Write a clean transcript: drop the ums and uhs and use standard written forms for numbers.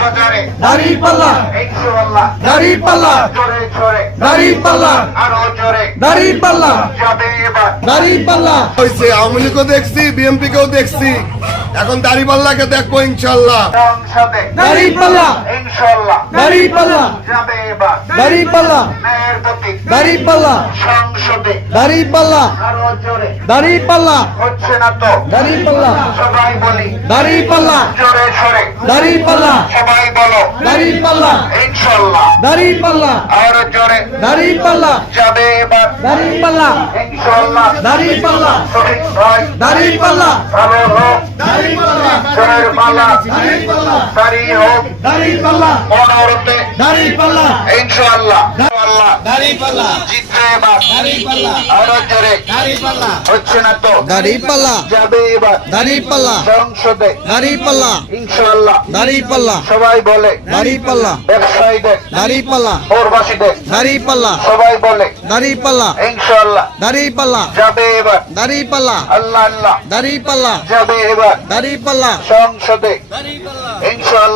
বাজারে দাঁড়িপাল্লা ইনশাআল্লাহ দাঁড়িপাল্লা জোরে জোরে দাঁড়িপাল্লা আরো জোরে দাঁড়িপাল্লা যাবে এবার দাঁড়িপাল্লা হয়েছে। আওয়ামী লীগও দেখছি, বিএনপি কেও দেখছি, এখন দাঁড়িপাল্লাকে দেখবো ইনশাল্লাহ। সংসদে দাঁড়িপাল্লা ইনশাআল্লাহ দাঁড়িপাল্লা যাবে এবার দাঁড়িপাল্লা ন্যায়ের প্রতীক দাঁড়িপাল্লা সংসদে দাঁড়িপাল্লা আরো জোরে দাঁড়িপাল্লা হচ্ছে না তো দাঁড়িপাল্লা সবাই বলি দাঁড়িপাল্লা জোরে জোরে দাঁড়িপাল্লা সবাই বলো দাঁড়িপাল্লা ইনশাআল্লাহ দাঁড়িপাল্লা আরো জোরে দাঁড়িপাল্লা যাবে এবার দাঁড়িপাল্লা ইনশাআল্লাহ দাঁড়িপাল্লা শহীদ ভাই দাঁড়িপাল্লা ভালো হোক দাঁড়িপাল্লা জোরের পালা দাঁড়িপাল্লা সারি হোক দাঁড়িপাল্লা মনোরতে দাঁড়িপাল্লা ইনশাআল্লাহ আল্লাহ দাঁড়িপাল্লা জিতবে এবার দাঁড়িপাল্লা আরো জোরে দাঁড়িপাল্লা হচ্ছে না তো দাঁড়িপাল্লা যাবে এবার দাঁড়িপাল্লা সংসদে দাঁড়িপাল্লা ইনশাআল্লাহ দাঁড়িপাল্লা সবাই বলে দাঁড়িপাল্লা ব্যবসায়ীদের দাঁড়িপাল্লা পৌরবাসীদের দাঁড়িপাল্লা সবাই বলে দাঁড়িপাল্লা ইনশাআল্লাহ দাঁড়িপাল্লা যাবে এবার দাঁড়িপাল্লা আল্লাহ আল্লাহ দাঁড়িপাল্লা যাবে এবার দাঁড়িপাল্লা সংসদে ইনশাআল্লাহ